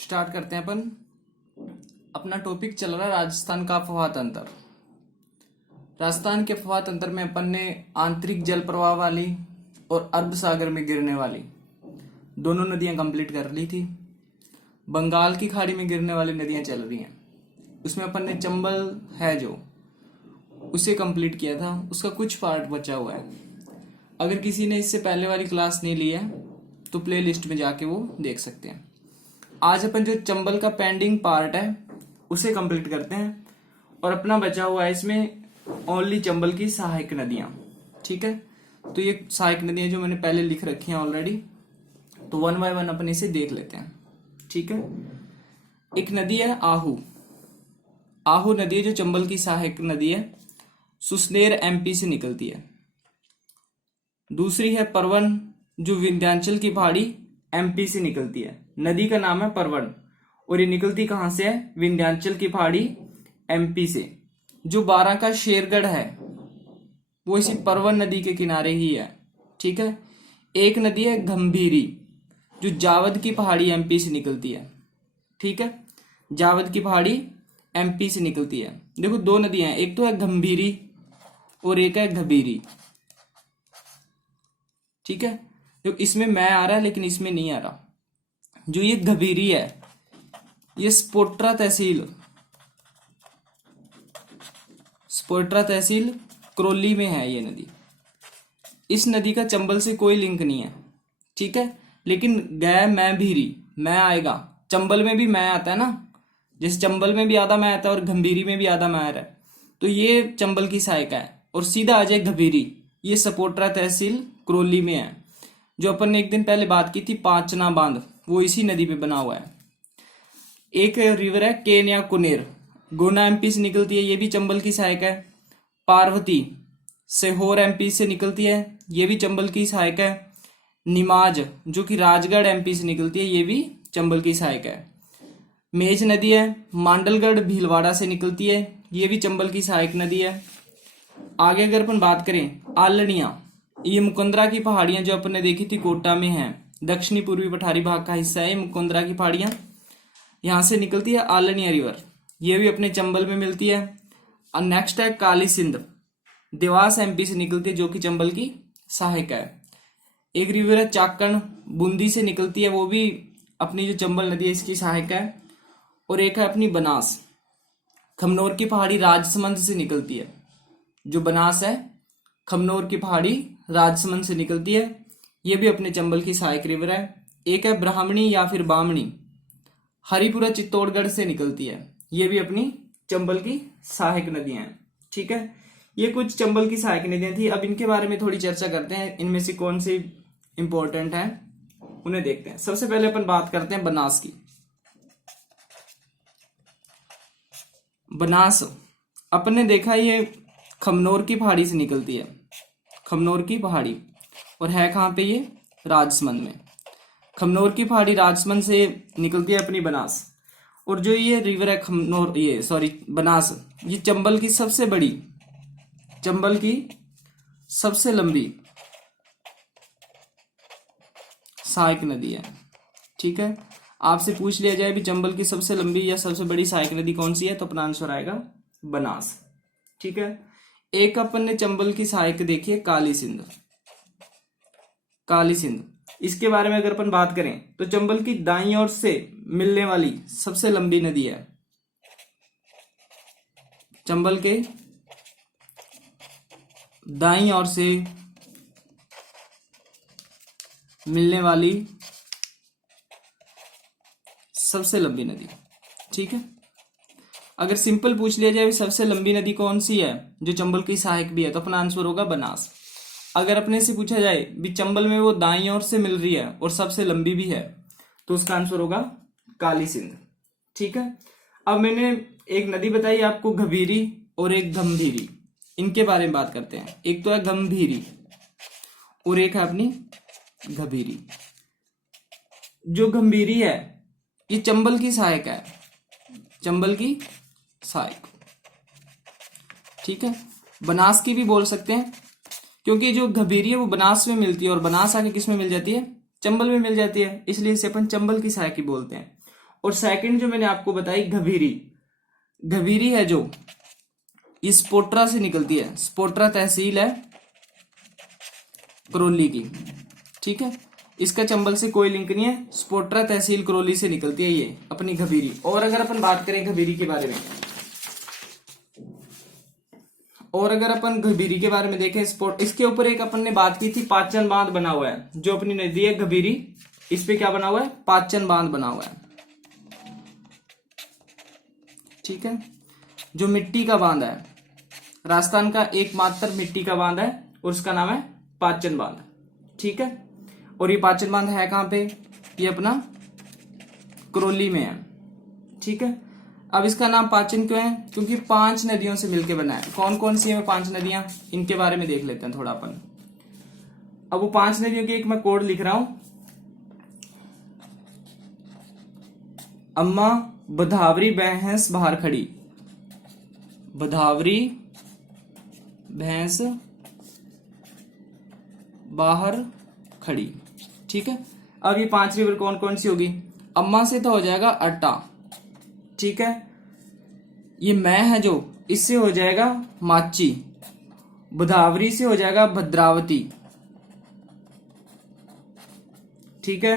Start करते हैं अपन। अपना टॉपिक चल रहा है राजस्थान का अफवाह तंत्र। राजस्थान के अफवाह तंत्र में अपन ने आंतरिक जल प्रवाह वाली और अरब सागर में गिरने वाली दोनों नदियां कंप्लीट कर ली थी। बंगाल की खाड़ी में गिरने वाली नदियां चल रही हैं। उसमें अपन ने चंबल है जो उसे कंप्लीट किया था, उसका कुछ पार्ट बचा हुआ है। अगर किसी ने इससे पहले वाली क्लास नहीं ली है तो प्ले लिस्ट में जाके वो देख सकते हैं। आज अपन जो चंबल का पेंडिंग पार्ट है उसे कंप्लीट करते हैं और अपना बचा हुआ है इसमें ओनली चंबल की सहायक नदियां। ठीक है, तो ये सहायक नदियां जो मैंने पहले लिख रखी हैं ऑलरेडी, तो वन बाय वन अपन इसे देख लेते हैं। ठीक है, एक नदी है आहू। आहू नदी है जो चंबल की सहायक नदी है, सुसनेर एमपी से निकलती है। दूसरी है परवन जो विंध्याचल की पहाड़ी एमपी से निकलती है। नदी का नाम है परवन और ये निकलती कहां से है? विंध्याचल की पहाड़ी एमपी से। जो बारां का शेरगढ़ है वो इसी परवन नदी के किनारे ही है। ठीक है, एक नदी है गंभीरी जो जावद की पहाड़ी एमपी से निकलती है। ठीक है, जावद की पहाड़ी एमपी से निकलती है। देखो दो नदियां हैं, एक तो है गंभीरी और एक है घबीरी। ठीक है, जो इसमें मैं आ रहा है लेकिन इसमें नहीं आ रहा। जो ये घबीरी है ये स्पोट्रा तहसील करौली में है ये नदी। इस नदी का चंबल से कोई लिंक नहीं है। ठीक है, लेकिन गै मैं भीरी मैं आएगा। चंबल में भी मैं आता है ना, जैसे चंबल में भी आधा मैं आता है और गंभीरी में भी आधा मैं आ रहा है, तो ये चंबल की सहायक है। और सीधा आ जाए घबीरी, ये सपोट्रा तहसील करौली में है। जो अपन ने एक दिन पहले बात की थी पांचना बांध, वो इसी नदी पे बना हुआ है। एक रिवर है केन्या कुनेर, गोना एमपी से निकलती है, ये भी चंबल की सहायक है। पार्वती सीहोर एमपी से निकलती है, ये भी चंबल की सहायक है। निमाज जो कि राजगढ़ एमपी से निकलती है, ये भी चंबल की सहायक है। मेज नदी है मांडलगढ़ भीलवाड़ा से निकलती है, ये भी चंबल की सहायक नदी है। आगे अगर अपन बात करें आलनिया, ये मुकुंदरा की पहाड़ियां जो अपन ने देखी थी कोटा में है, दक्षिणी पूर्वी पठारी भाग का हिस्सा है मुकुंदरा की पहाड़ियां, यहां से निकलती है आलनिया रिवर, ये भी अपने चंबल में मिलती है। और नेक्स्ट है काली सिंध, देवास एमपी से निकलती है, जो कि चंबल की सहायक है। एक रिवर है चाकण, बूंदी से निकलती है, वो भी अपनी जो चंबल नदी है इसकी सहायक है। और एक है अपनी बनास, खमनोर की पहाड़ी राजसमंद से निकलती है। जो बनास है खमनोर की पहाड़ी राजसमंद से निकलती है, ये भी अपने चंबल की सहायक रिवर है। एक है ब्राह्मणी या फिर बामणी, हरिपुरा चित्तौड़गढ़ से निकलती है, ये भी अपनी चंबल की सहायक नदियां हैं। ठीक है, ये कुछ चंबल की सहायक नदियां थी। अब इनके बारे में थोड़ी चर्चा करते हैं, इनमें से कौन सी इंपॉर्टेंट है उन्हें देखते हैं। सबसे पहले अपन बात करते हैं बनास की। बनास अपन ने देखा ये खमनोर की पहाड़ी से निकलती है, खमनोर की पहाड़ी, और है कहां पे? ये राजसमंद में। खमनोर की पहाड़ी राजसमंद से निकलती है अपनी बनास। और जो ये रिवर है खमनोर, ये सॉरी बनास, ये चंबल की सबसे बड़ी, चंबल की सबसे लंबी सहायक नदी है। ठीक है, आपसे पूछ लिया जाए भी चंबल की सबसे लंबी या सबसे बड़ी सहायक नदी कौन सी है, तो अपना आंसर आएगा बनास। ठीक है, एक अपन ने चंबल की सहायक देखी है काली सिंध। काली सिंध, इसके बारे में अगर अपन बात करें तो चंबल की दाईं ओर से मिलने वाली सबसे लंबी नदी है। चंबल के दाईं ओर से मिलने वाली सबसे लंबी नदी। ठीक है, अगर सिंपल पूछ लिया जाए सबसे लंबी नदी कौन सी है जो चंबल की सहायक भी है, तो अपना आंसर होगा बनास। अगर अपने से पूछा जाए भी चंबल में वो दाईं ओर से मिल रही है और सबसे लंबी भी है, तो उसका आंसर होगा काली सिंध। ठीक है, अब मैंने एक नदी बताई आपको घबीरी और एक गंभीरी, इनके बारे में बात करते हैं। एक तो है गंभीरी और एक है अपनी घबीरी। जो गंभीरी है ये चंबल की सहायक है, चंबल की सहायक। ठीक है, बनास की भी बोल सकते हैं, क्योंकि जो घबीरी है वो बनास में मिलती है और बनास आके किस में मिल जाती है? चंबल में मिल जाती है, इसलिए इसे अपन चंबल की सहायकी बोलते हैं। और सेकंड जो मैंने आपको बताई घबीरी, घबीरी है जो इस स्पोट्रा से निकलती है। स्पोट्रा तहसील है करौली की, ठीक है। इसका चंबल से कोई लिंक नहीं है, स्पोट्रा तहसील करौली से निकलती है ये अपनी घबीरी। और अगर अपन बात करें घबीरी के बारे में, और अगर अपन घबीरी के बारे में देखें, स्पोर्ट, इसके ऊपर एक अपन ने बात की थी, पाचन बांध बना हुआ है जो अपनी नदी है घबीरी, इस पे क्या बना हुआ है, पाचन बांध बना हुआ है, ठीक है। जो मिट्टी का बांध है, राजस्थान का एकमात्र मिट्टी का बांध है और उसका नाम है पाचन बांध, ठीक है। और ये पाचन बांध है कहां पे, ये अपना करौली में है, ठीक है। अब इसका नाम पाचन क्यों है, क्योंकि 5 नदियों से मिलकर बना है। कौन कौन सी है 5 नदियां, इनके बारे में देख लेते हैं थोड़ा अपन। अब वो 5 नदियों की एक मैं कोड लिख रहा हूं, अम्मा बधावरी भैंस बाहर खड़ी, बधावरी भैंस बाहर खड़ी, ठीक है। अब ये 5 रिवर कौन कौन सी होगी, अम्मा से तो हो जाएगा अट्टा, ठीक है। ये मैं है जो, इससे हो जाएगा माची, बधावरी से हो जाएगा भद्रावती, ठीक है।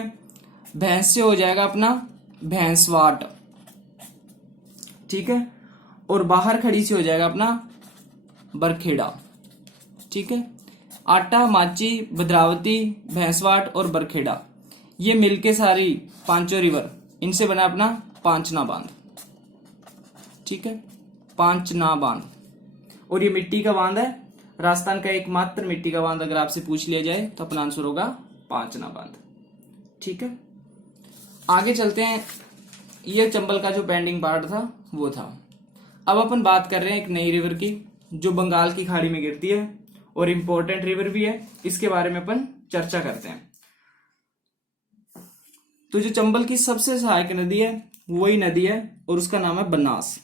भैंस से हो जाएगा अपना भैंसवाट, ठीक है। और बाहर खड़ी से हो जाएगा अपना बरखेड़ा, ठीक है। आटा, माची, भद्रावती, भैंसवाट और बरखेड़ा, ये मिलके सारी 5 रिवर, इनसे बना अपना पांचना बांध, ठीक है, पांचना बांध। और ये मिट्टी का बांध है, राजस्थान का एकमात्र मिट्टी का बांध अगर आपसे पूछ लिया जाए तो अपना आंसर होगा पांचना बांध, ठीक है। आगे चलते हैं, ये चंबल का जो पेंडिंग पार्ट था वो था। अब अपन बात कर रहे हैं एक नई रिवर की जो बंगाल की खाड़ी में गिरती है और इंपॉर्टेंट रिवर भी है, इसके बारे में अपन चर्चा करते हैं। तो जो चंबल की सबसे सहायक नदी है वही नदी है और उसका नाम है बनास,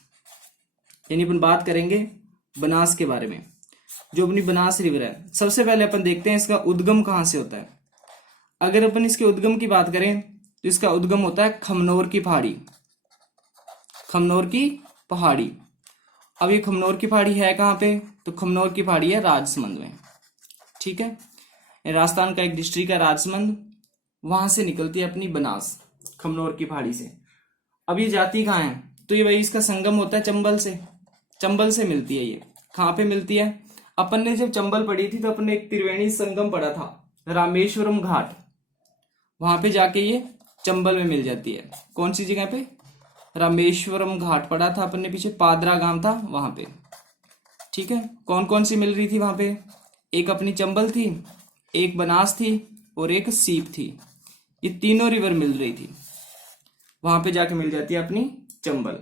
यानी अपन बात करेंगे बनास के बारे में, जो अपनी बनास रिवर है। सबसे पहले अपन देखते हैं इसका उद्गम कहां से होता है। अगर अपन इसके उद्गम की बात करें तो इसका उद्गम होता है खमनोर की पहाड़ी, खमनोर की पहाड़ी। अब ये खमनोर की पहाड़ी है कहां पे, तो खमनोर की पहाड़ी है राजसमंद में, ठीक है। राजस्थान का एक डिस्ट्रिक्ट है राजसमंद, वहां से निकलती है अपनी बनास, खमनोर की पहाड़ी से। अब ये जाती कहाँ है, तो ये भाई इसका संगम होता है चंबल से, चंबल से मिलती है। ये कहाँ पे मिलती है, अपन ने जब चंबल पढ़ी थी तो अपन ने एक त्रिवेणी संगम पढ़ा था, रामेश्वरम घाट, वहां पे जाके ये चंबल में मिल जाती है। कौन सी जगह पे, रामेश्वरम घाट पढ़ा था अपन ने पीछे, पादरा गांव था वहां पे, ठीक है। कौन कौन सी मिल रही थी वहां पे, एक अपनी चंबल थी, एक बनास थी और एक सीप थी, ये तीनों रिवर मिल रही थी, वहां पे जाके मिल जाती है अपनी चंबल।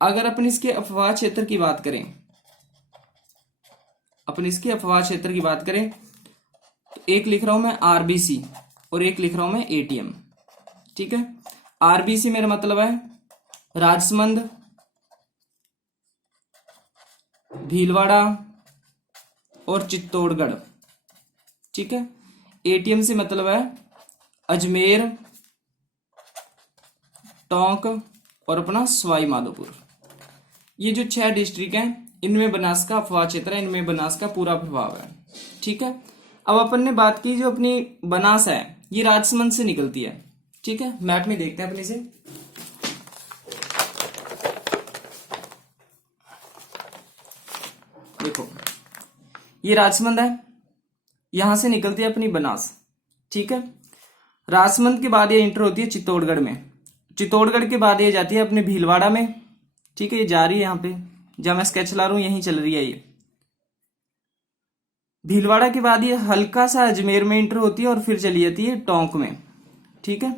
अगर अपन इसके अफवाह क्षेत्र की बात करें, अपन इसके अफवाह क्षेत्र की बात करें तो एक लिख रहा हूं मैं आरबीसी और एक लिख रहा हूं मैं एटीएम, ठीक है। आरबीसी मेरा मतलब है राजसमंद, भीलवाड़ा और चित्तौड़गढ़, ठीक है। एटीएम से मतलब है अजमेर, टोंक और अपना सवाई माधोपुर। ये जो 6 डिस्ट्रिक्ट हैं इनमें बनास का अफवाह क्षेत्र है, इनमें बनास का पूरा प्रभाव है, ठीक है। अब अपन ने बात की जो अपनी बनास है ये राजसमंद से निकलती है, ठीक है। मैप में देखते हैं अपने से, देखो ये राजसमंद है, यहां से निकलती है अपनी बनास, ठीक है। राजसमंद के बाद ये एंटर होती है चित्तौड़गढ़ में, चित्तौड़गढ़ के बाद ये जाती है अपने भीलवाड़ा में, ठीक है। ये जा रही है यहाँ पे जहां मैं स्केच ला रहा हूं यहीं चल रही है ये। भीलवाड़ा के बाद ये हल्का सा अजमेर में एंटर होती है और फिर चली जाती है टोंक में, ठीक है।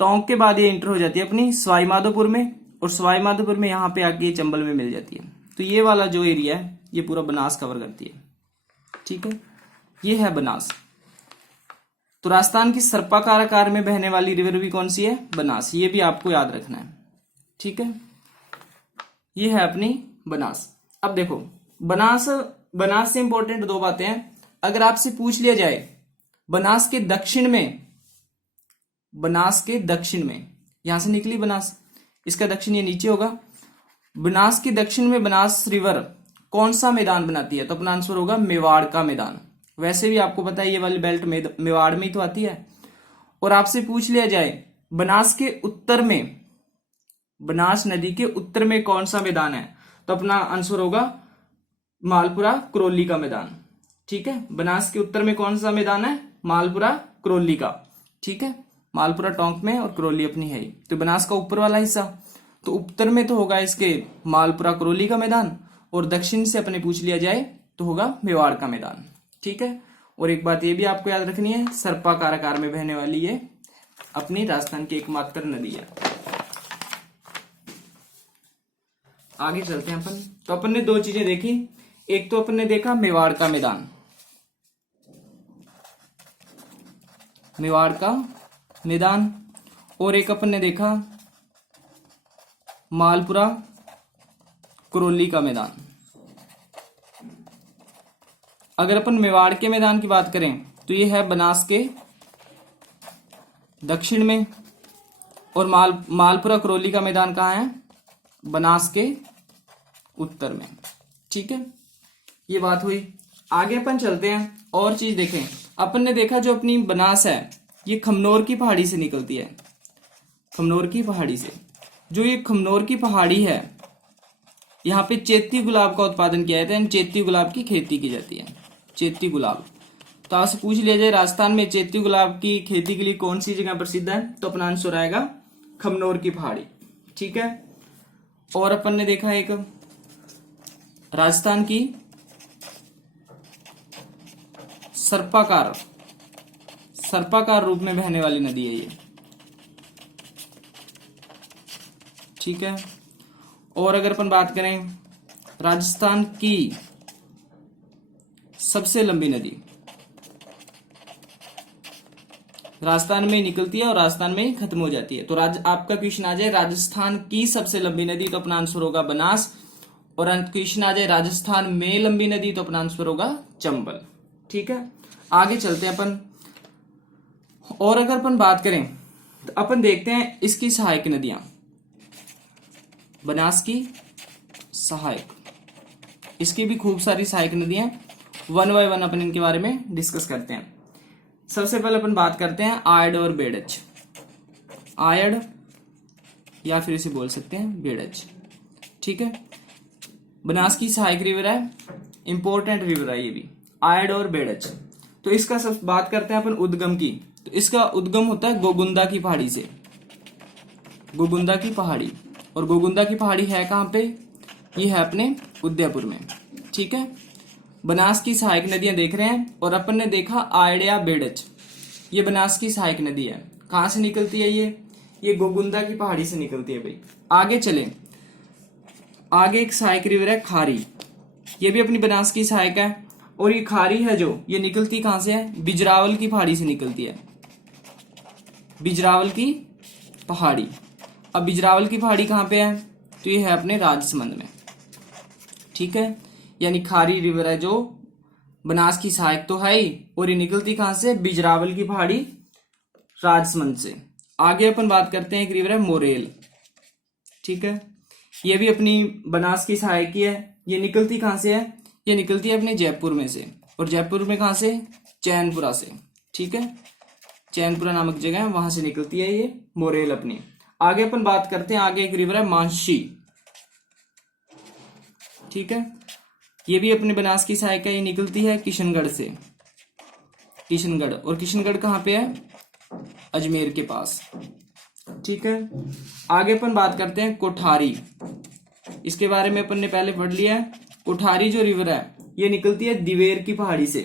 टोंक के बाद ये एंटर हो जाती है अपनी सवाई माधोपुर में और सवाई माधोपुर में यहाँ पे आके ये चंबल में मिल जाती है। तो ये वाला जो एरिया है ये पूरा बनास कवर करती है, ठीक है। ये है बनास। तो राजस्थान की सर्पाकार आकार में बहने वाली रिवर भी कौन सी है, बनास, ये भी आपको याद रखना है, ठीक है। ये है अपनी बनास। अब देखो बनास, बनास से इंपॉर्टेंट 2 बातें हैं। अगर आपसे पूछ लिया जाए बनास के दक्षिण में, बनास के दक्षिण में यहां से निकली बनास, इसका दक्षिण ये नीचे होगा। बनास के दक्षिण में बनास रिवर कौन सा मैदान बनाती है? तो अपना आंसर होगा मेवाड़ का मैदान। वैसे भी आपको पता है ये वाली बेल्ट मेवाड़ में ही तो आती है। और आपसे पूछ लिया जाए बनास के उत्तर में, बनास नदी के उत्तर में कौन सा मैदान है? तो अपना आंसर होगा मालपुरा करौली का मैदान। ठीक है, बनास के उत्तर में कौन सा मैदान है? मालपुरा करौली का। ठीक है, मालपुरा टोंक में और करौली अपनी है। तो बनास का ऊपर वाला हिस्सा, तो उत्तर में तो होगा इसके मालपुरा करौली का मैदान, और दक्षिण से अपने पूछ लिया जाए तो होगा मेवाड़ का मैदान। ठीक है, और एक बात ये भी आपको याद रखनी है, सर्पाकार आकार में बहने वाली ये अपनी राजस्थान की एकमात्र नदी है। आगे चलते हैं अपन। तो अपन ने दो चीजें देखी, एक तो अपन ने देखा मेवाड़ का मैदान, मेवाड़ का मैदान, और एक अपन ने देखा मालपुरा करौली का मैदान। अगर अपन मेवाड़ के मैदान की बात करें तो ये है बनास के दक्षिण में, और मालपुरा करौली का मैदान कहाँ है? बनास के उत्तर में। ठीक है, ये बात हुई। आगे अपन चलते हैं और चीज देखें। अपन ने देखा जो अपनी बनास है ये खमनोर की पहाड़ी से निकलती है, खमनोर की पहाड़ी से। जो ये खमनोर की पहाड़ी है यहाँ पे चेती गुलाब का उत्पादन किया जाता है, चेती गुलाब की खेती की जाती है, चेती गुलाब। तो आपसे पूछ लिया जाए राजस्थान में चेती गुलाब की खेती के लिए कौन सी जगह प्रसिद्ध है? तो अपना आंसर आएगा खमनोर की पहाड़ी। ठीक है, और अपन ने देखा एक राजस्थान की सर्पाकार, सर्पाकार रूप में बहने वाली नदी है ये। ठीक है, और अगर अपन बात करें राजस्थान की सबसे लंबी नदी, राजस्थान में निकलती है और राजस्थान में ही खत्म हो जाती है। तो आपका क्वेश्चन आ जाए राजस्थान की सबसे लंबी नदी, तो अपना आंसर होगा बनास। और क्वेश्चन आ जाए राजस्थान में लंबी नदी, तो अपना आंसर होगा चंबल। ठीक है, आगे चलते हैं अपन। और अगर अपन बात करें तो अपन देखते हैं इसकी सहायक नदियां, बनास की सहायक, इसकी भी खूब सारी सहायक नदियां, वन बाय वन अपन इनके बारे में डिस्कस करते हैं। सबसे पहले अपन बात करते हैं आयड और बेड़च। आयड या फिर इसे बोल सकते हैं बेड़च। ठीक है, बनास की सहायक रिवर है, इंपॉर्टेंट रिवर है ये भी, आयड और बेड़च। तो इसका सब बात करते हैं अपन उद्गम की। तो इसका उद्गम होता है गोगुंदा की पहाड़ी से, गोगुंदा की पहाड़ी। और गोगुंदा की पहाड़ी है कहाँ पे? ये है अपने उदयपुर में। ठीक है, बनास की सहायक नदियां देख रहे हैं, और अपन ने देखा आयड या बेड़च, ये बनास की सहायक नदी है। कहां से निकलती है ये गोगुंदा की पहाड़ी से निकलती है भाई। आगे चले, आगे एक सहायक रिवर है खारी, ये भी अपनी बनास की सहायक है। और ये खारी है जो ये निकलती कहां से है? बिजरावल की पहाड़ी से निकलती है, बिजरावल की पहाड़ी। अब बिजरावल की पहाड़ी कहां पे है? तो ये है अपने राजसमंद में। ठीक है, यानी खारी रिवर है जो बनास की सहायक तो है ही, और ये निकलती कहां से? बिजरावल की पहाड़ी, राजसमंद से। आगे अपन बात करते हैं एक रिवर है मोरेल। ठीक है, ये भी अपनी बनास की सहायक ही है। ये निकलती कहां से है? ये निकलती है अपने जयपुर में से, और जयपुर में कहां से? चैनपुरा से। ठीक है, चैनपुरा नामक जगह है, वहां से निकलती है ये मोरेल अपनी। आगे अपन बात करते हैं, आगे एक रिवर है मानसी। ठीक है, ये भी अपने बनास की सहायक है, ये निकलती है किशनगढ़ से, किशनगढ़। और किशनगढ़ कहाँ पे है? अजमेर के पास। ठीक है, आगे अपन बात करते हैं कोठारी। इसके बारे में अपन ने पहले पढ़ लिया है। कोठारी जो रिवर है ये निकलती है दिवेर की पहाड़ी से,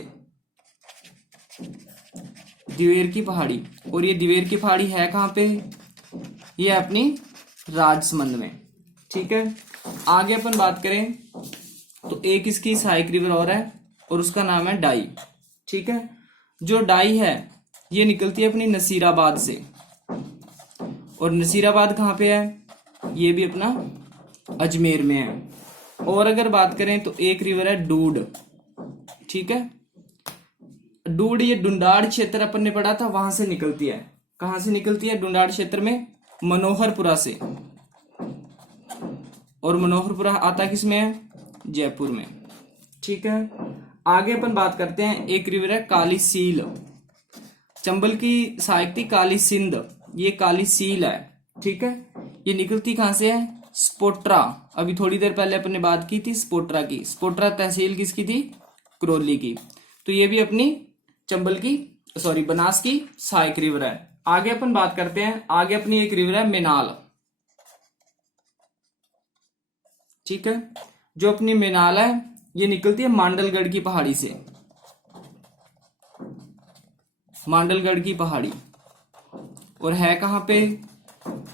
दिवेर की पहाड़ी। और ये दिवेर की पहाड़ी है कहाँ पे? ये अपनी राजसमंद में। ठीक है, आगे अपन बात करें तो एक इसकी सहायक रिवर और है, और उसका नाम है डाई। ठीक है, जो डाई है ये निकलती है अपनी नसीराबाद से, और नसीराबाद कहाँ पे है? ये भी अपना अजमेर में है। और अगर बात करें तो एक रिवर है डूड। ठीक है, डूड ये डुंडाड़ क्षेत्र अपन ने पढ़ा था, वहां से निकलती है। कहां से निकलती है? डुंडाड़ क्षेत्र में, मनोहरपुरा से, और मनोहरपुरा आता किसमें है? जयपुर में। ठीक है, आगे अपन बात करते हैं, एक रिवर है काली सील। चंबल की सहायक थी काली सिंध, ये काली सील है। ठीक है, ये निकलती कहां से है? स्पोट्रा। अभी थोड़ी देर पहले अपन ने बात की थी स्पोट्रा की। स्पोट्रा तहसील किसकी थी? करौली की। तो ये भी अपनी चंबल की बनास की सहायक रिवर है। आगे अपन बात करते हैं, आगे अपनी एक रिवर है मेनाल। ठीक है, जो अपनी मेनाल है ये निकलती है मांडलगढ़ की पहाड़ी से, मांडलगढ़ की पहाड़ी, और है कहां पे?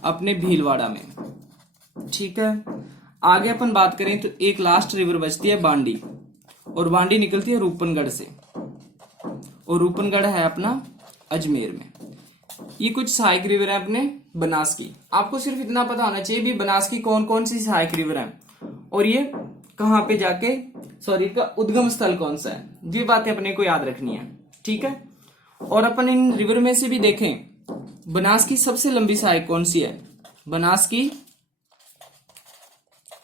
अपने भीलवाड़ा में। ठीक है, आगे अपन बात करें तो एक लास्ट रिवर बचती है बांडी, और बांडी निकलती है रूपनगढ़ से, और रूपनगढ़ है अपना अजमेर में। ये कुछ सहायक रिवर है अपने बनास की। आपको सिर्फ इतना पता होना चाहिए भी बनास की कौन कौन सी सहायक रिवर है, और ये कहां पे जाके का उद्गम स्थल कौन सा है, ये बातें अपने को याद रखनी है। ठीक है, और अपन इन रिवर में से भी देखें, बनास की सबसे लंबी सहायक कौन सी है? बनास की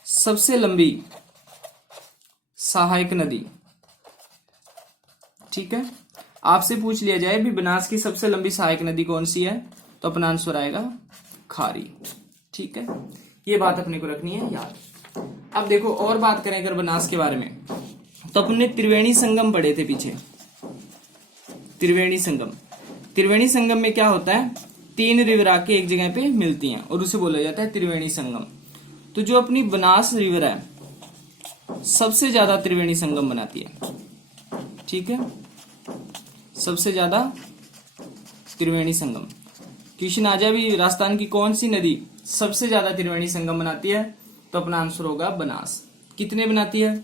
सबसे लंबी सहायक नदी। ठीक है, आपसे पूछ लिया जाए भी बनास की सबसे लंबी सहायक नदी कौन सी है, तो अपना आंसर आएगा खारी। ठीक है, ये बात अपने को रखनी है याद। अब देखो और बात करें अगर बनास के बारे में, तो अपने त्रिवेणी संगम पढ़े थे पीछे। त्रिवेणी संगम, त्रिवेणी संगम में क्या होता है? 3 रिवर आके एक जगह पे मिलती हैं और उसे बोला जाता है त्रिवेणी संगम। तो जो अपनी बनास रिवर है सबसे ज्यादा त्रिवेणी संगम बनाती है। ठीक है, सबसे ज्यादा त्रिवेणी संगम। क्वेश्चन आ जाए भी राजस्थान की कौन सी नदी सबसे ज्यादा त्रिवेणी संगम बनाती है, तो अपना आंसर होगा बनास। कितने बनाती है?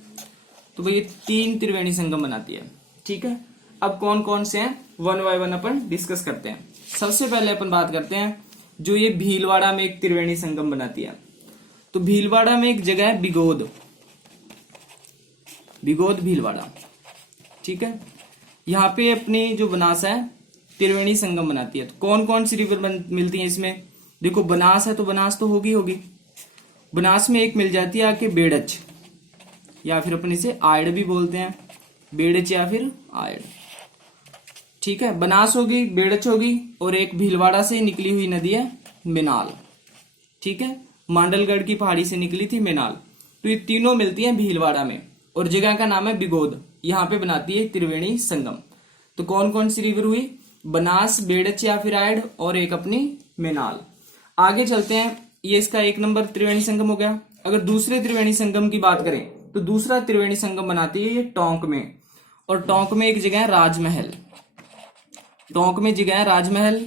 तो भाई 3 त्रिवेणी संगम बनाती है। ठीक है, अब कौन कौन से हैं one by one upon discuss करते हैं। सबसे पहले अपन बात करते हैं जो ये भीलवाड़ा में एक त्रिवेणी संगम बनाती है। तो भीलवाड़ा में एक जगह है बिगोद, बिगोद भीलवाड़ा। ठीक है, यहाँ पे अपनी जो बनास है त्रिवेणी संगम बनाती है। तो कौन कौन सी रिवर मिलती है इसमें? देखो बनास है तो बनास तो होगी। बनास में एक मिल जाती है आके बेड़च, या फिर अपन इसे आयड़ भी बोलते हैं, बेड़च या फिर आयड़। ठीक है, बनास होगी, बेड़च होगी, और एक भीलवाड़ा से निकली हुई नदी है मेनाल। ठीक है, मांडलगढ़ की पहाड़ी से निकली थी मेनाल। तो ये तीनों मिलती हैं भीलवाड़ा में, और जगह का नाम है बिगोद। यहाँ पे बनाती है त्रिवेणी संगम। तो कौन कौन सी रिवर हुई? बनास, बेड़च या फिर आयड़, और एक अपनी मेनाल। आगे चलते हैं, ये इसका 1 नंबर त्रिवेणी संगम हो गया। अगर दूसरे त्रिवेणी संगम की बात करें तो दूसरा त्रिवेणी संगम बनाती है ये टोंक में, और टोंक में एक जगह है राजमहल। टोंक में जगह है राजमहल,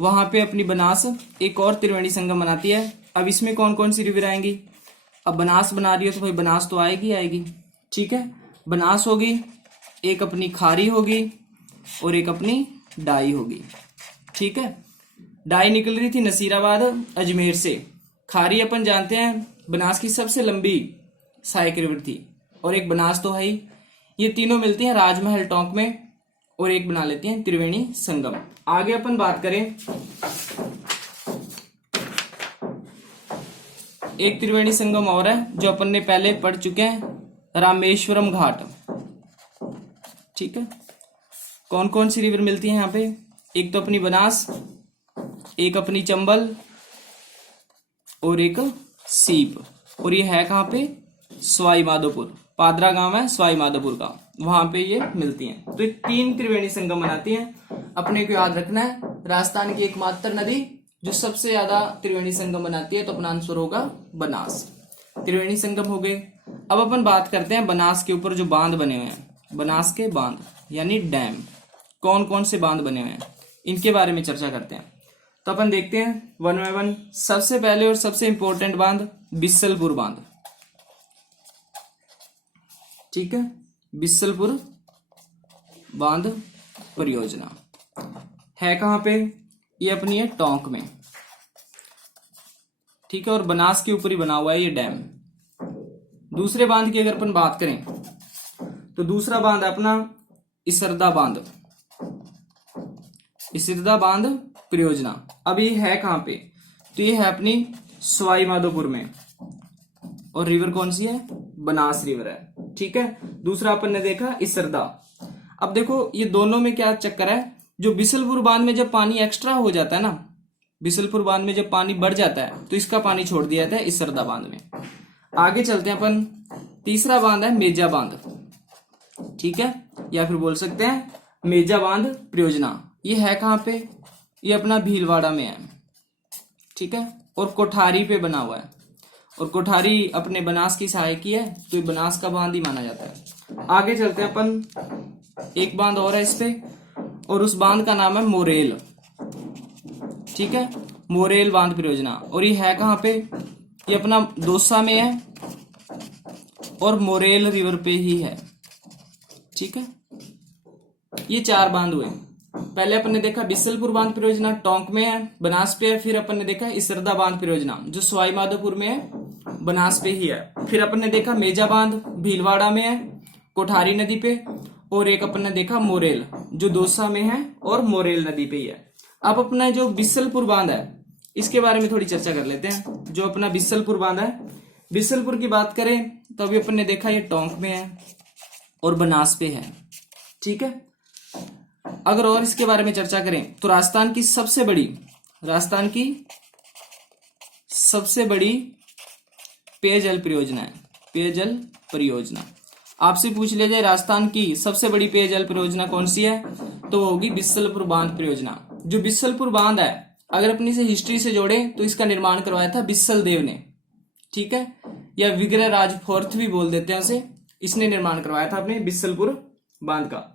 वहां पे अपनी बनास एक और त्रिवेणी संगम बनाती है। अब इसमें कौन कौन सी रिवर आएंगी? अब बनास बना रही है तो भाई बनास तो आएगी। ठीक है, बनास होगी, एक अपनी खारी होगी, और एक अपनी डाई होगी। ठीक है, डाई निकल रही थी नसीराबाद अजमेर से। खारी अपन जानते हैं बनास की सबसे लंबी सहायक रिवर थी, और एक बनास तो है ही। ये तीनों मिलती हैं राजमहल टोंक में, और एक बना लेती हैं त्रिवेणी संगम। आगे अपन बात करें, एक त्रिवेणी संगम और है जो अपन ने पहले पढ़ चुके हैं, रामेश्वरम घाट। ठीक है, कौन कौन सी रिवर मिलती है यहाँ पे? एक तो अपनी बनास, एक अपनी चंबल, और एक सीप। और ये है कहाँ पे? सवाई माधोपुर, पादरा गांव है सवाई माधोपुर का, वहां पे ये मिलती हैं। तो ये 3 त्रिवेणी संगम बनाती हैं। अपने को याद रखना है राजस्थान की एकमात्र नदी जो सबसे ज्यादा त्रिवेणी संगम बनाती है, तो अपना आंसर होगा बनास। त्रिवेणी संगम हो गए। अब अपन बात करते हैं बनास के ऊपर जो बांध बने हुए हैं, बनास के बांध यानी डैम। कौन कौन से बांध बने हुए हैं इनके बारे में चर्चा करते हैं। तो अपन देखते हैं वन बाय वन। सबसे पहले और सबसे इंपॉर्टेंट बांध बिसलपुर बांध। ठीक है, बिसलपुर बांध परियोजना है कहां पे? ये अपनी है टोंक में। ठीक है, और बनास के ऊपर ही बना हुआ है ये डैम। दूसरे बांध की अगर अपन बात करें तो दूसरा बांध है अपना इसरदा बांध। इसरदा बांध परियोजना। अब ये है कहां पे? तो ये है अपनी सवाई माधोपुर में, और रिवर कौन सी है? बनास रिवर है। ठीक है, दूसरा अपन ने देखा इसरदा। अब देखो ये दोनों में क्या चक्कर है, जो बिसलपुर बांध में जब पानी एक्स्ट्रा हो जाता है ना, बिसलपुर बांध में जब पानी बढ़ जाता है तो इसका पानी छोड़ दिया जाता है इसरदा बांध में। आगे चलते हैं अपन, तीसरा बांध है मेजा बांध। ठीक है, या फिर बोल सकते हैं मेजा बांध परियोजना। ये है कहाँ पे? ये अपना भीलवाड़ा में है। ठीक है, और कोठारी पे बना हुआ है, और कोठारी अपने बनास की सहायकी है, तो ये बनास का बांध ही माना जाता है। आगे चलते हैं अपन, एक बांध और है इस पे, और उस बांध का नाम है मोरेल। ठीक है, मोरेल बांध परियोजना। और ये है कहाँ पे? ये अपना दौसा में है और मोरेल रिवर पे ही है। ठीक है, ये 4 बांध हुए। पहले अपन ने देखा बिसलपुर बांध परियोजना टोंक में है, बनास पे है। फिर अपन ने देखा इसरदा बांध परियोजना जो सवाई माधोपुर में है, बनास पे ही है। फिर अपन ने देखा मेजा बांध भीलवाड़ा में है, कोठारी नदी पे। और एक अपन ने देखा मोरेल जो दौसा में है और मोरेल नदी पे ही है। अब अपना जो बिसलपुर बांध है इसके बारे में थोड़ी चर्चा कर लेते हैं। जो अपना बिसलपुर बांध है, बिसलपुर की बात करें तो अभी अपन ने देखा ये टोंक में है और बनास पे है। ठीक है, अगर और इसके बारे में चर्चा करें तो राजस्थान की सबसे बड़ी पेयजल परियोजना है, पेयजल परियोजना। आपसे पूछ लिया जाए राजस्थान की सबसे बड़ी पेयजल परियोजना कौन सी है, तो वो होगी बिसलपुर बांध परियोजना। जो बिसलपुर बांध है, अगर अपनी से हिस्ट्री से जोड़े तो इसका निर्माण करवाया था बिसल देव ने। ठीक है, या विग्रह राज फोर्थ भी बोल देते हैं उसे, इसने निर्माण करवाया था अपने बिसलपुर बांध का।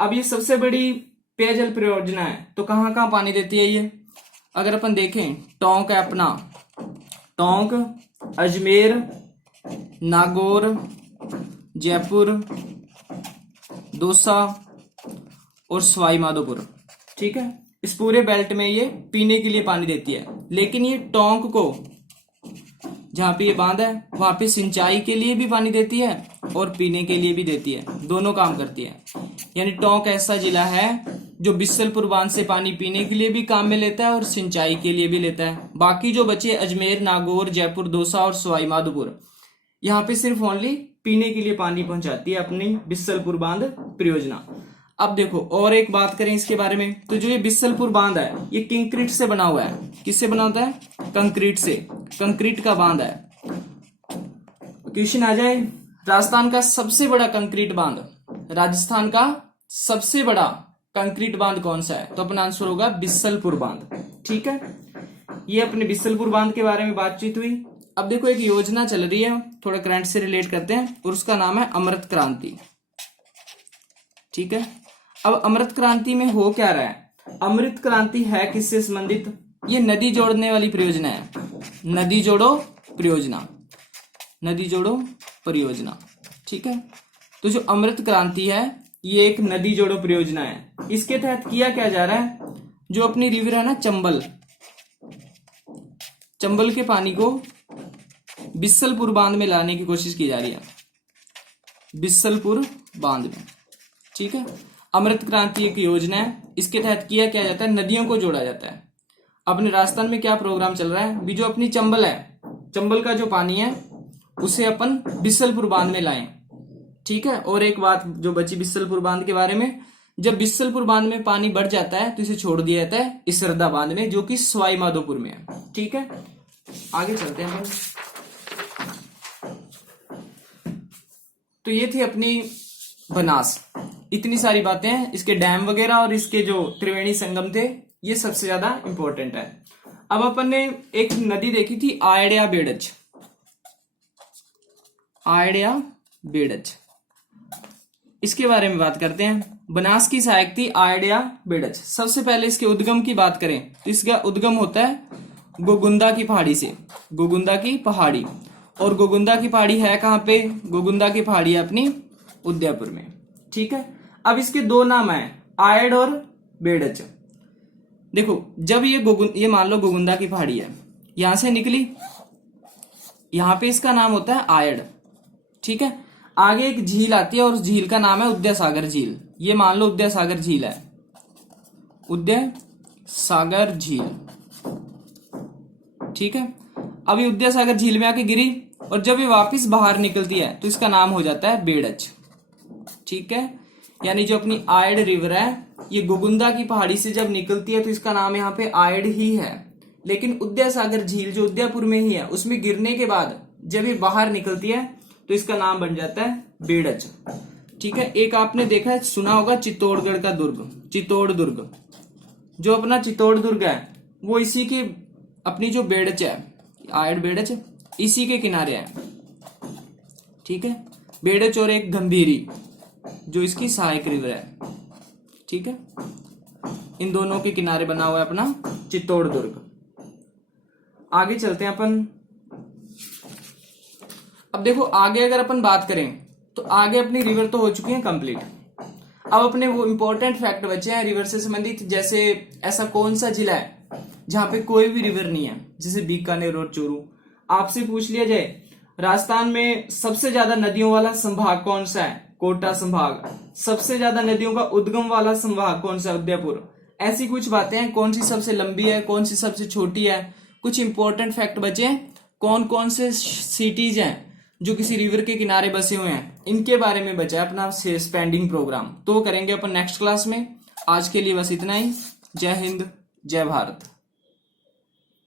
अब ये सबसे बड़ी पेयजल परियोजना है, तो कहां कहां पानी देती है ये? अगर अपन देखें, टोंक है अपना, टोंक, अजमेर, नागौर, जयपुर, दौसा और सवाई माधोपुर। ठीक है, इस पूरे बेल्ट में ये पीने के लिए पानी देती है। लेकिन ये टोंक को, जहां पे ये बांध है, वहां पे सिंचाई के लिए भी पानी देती है और पीने के लिए भी देती है, दोनों काम करती है। यानी टोंक ऐसा जिला है जो बिसलपुर बांध से पानी पीने के लिए भी काम में लेता है और सिंचाई के लिए भी लेता है। बाकी जो बचे अजमेर, नागौर, जयपुर, दौसा और सवाई माधोपुर, यहाँ पे सिर्फ ओनली पीने के लिए पानी पहुंचाती है अपनी बिसलपुर बांध परियोजना। अब देखो और एक बात करें इसके बारे में, तो जो ये बिसलपुर बांध है ये कंक्रीट से बना हुआ है। किससे बना होता है? कंक्रीट से, कंक्रीट का बांध है। क्वेश्चन आ जाए, राजस्थान का सबसे बड़ा कंक्रीट बांध, राजस्थान का सबसे बड़ा कंक्रीट बांध कौन सा है? तो अपना आंसर होगा बिसलपुर बांध। ठीक है, ये अपने बिसलपुर बांध के बारे में बातचीत हुई। अब देखो एक योजना चल रही है, थोड़ा करंट से रिलेट करते हैं, और उसका नाम है अमृत क्रांति। ठीक है, अब अमृत क्रांति में हो क्या रहा है? अमृत क्रांति है किससे संबंधित? ये नदी जोड़ने वाली परियोजना है, नदी जोड़ो परियोजना, नदी जोड़ो परियोजना। ठीक है, तो जो अमृत क्रांति है ये एक नदी जोड़ो परियोजना है। इसके तहत किया क्या जा रहा है, जो अपनी रिवर है ना चंबल, चंबल के पानी को बिसलपुर बांध में लाने की कोशिश की जा रही है, बिसलपुर बांध में। ठीक है, अमृत क्रांति एक योजना है, इसके तहत किया क्या जाता है, नदियों को जोड़ा जाता है। अपने राजस्थान में क्या प्रोग्राम चल रहा है, भी जो अपनी चंबल है, चंबल का जो पानी है उसे अपन बिसलपुर बांध में लाएं। ठीक है, और एक बात जो बची बिसलपुर बांध के बारे में, जब बिसलपुर बांध में पानी बढ़ जाता है तो इसे छोड़ दिया जाता है इसरदा बांध में, जो कि सवाई माधोपुर में है। ठीक है, आगे चलते हैं अपन। तो ये थी अपनी बनास, इतनी सारी बातें हैं, इसके डैम वगैरह और इसके जो त्रिवेणी संगम थे ये सबसे ज्यादा इंपॉर्टेंट है। अब अपन ने एक नदी देखी थी आयडिया बेड़च, आयडिया बेड़च, इसके बारे में बात करते हैं। बनास की सहायक थी आयडिया बेड़च। सबसे पहले इसके उद्गम की बात करें तो इसका उद्गम होता है गोगुंदा की पहाड़ी से, गोगुंदा की पहाड़ी। और गोगुंदा की पहाड़ी है कहाँ पे? गोगुंदा की पहाड़ी है अपनी उदयपुर में। ठीक है, अब इसके दो नाम है, आयड और बेड़च। देखो जब ये मान लो गोगुंदा की पहाड़ी है, यहां से निकली, यहां पे इसका नाम होता है आयड। ठीक है, आगे एक झील आती है और उस झील का नाम है उदय सागर झील। ये मान लो उदय सागर झील है, उदय सागर झील। ठीक है। अब ये विद्यासागर झील में आके गिरी और जब ये वापस बाहर निकलती है तो इसका नाम हो जाता है बेड़च। ठीक है, यानी जो अपनी आयड रिवर है ये गोगुंदा की पहाड़ी से जब निकलती है तो इसका नाम यहाँ पे आयड ही है, लेकिन विद्यासागर झील जो उदयपुर में ही है उसमें गिरने के बाद जब ये बाहर निकलती है तो इसका नाम बन जाता है बेड़च। ठीक है, एक आपने देखा है सुना होगा चित्तौड़गढ़ का दुर्ग, चित्तौड़ दुर्ग। जो अपना चित्तौड़ दुर्ग है वो इसी की अपनी जो बेड़च है आयड बेड़च इसी के किनारे है। ठीक है, बेड़च और एक गंभीरी जो इसकी सहायक रिवर है। ठीक है, इन दोनों के किनारे बना हुआ है अपना चित्तौड़ दुर्ग। आगे चलते हैं अपन। अब देखो आगे अगर अपन बात करें तो आगे अपनी रिवर तो हो चुकी है कंप्लीट। अब अपने वो इंपॉर्टेंट फैक्ट बचे हैं रिवर से संबंधित, जैसे ऐसा कौन सा जिला है जहां पे कोई भी रिवर नहीं है, जैसे बीकानेर और चूरू। आपसे पूछ लिया जाए राजस्थान में सबसे ज्यादा नदियों वाला संभाग कौन सा है, कोटा संभाग। सबसे ज्यादा नदियों का उद्गम वाला संभाग कौन सा है, उदयपुर। ऐसी कुछ बातें हैं, कौन सी सबसे लंबी है, कौन सी सबसे छोटी है। कुछ इंपॉर्टेंट फैक्ट बचे हैं, कौन कौन से सिटीज हैं जो किसी रिवर के किनारे बसे हुए हैं, इनके बारे में बचा है अपना स्पेंडिंग प्रोग्राम। तो वो करेंगे अपन नेक्स्ट क्लास में। आज के लिए बस इतना ही। जय हिंद, जय भारत।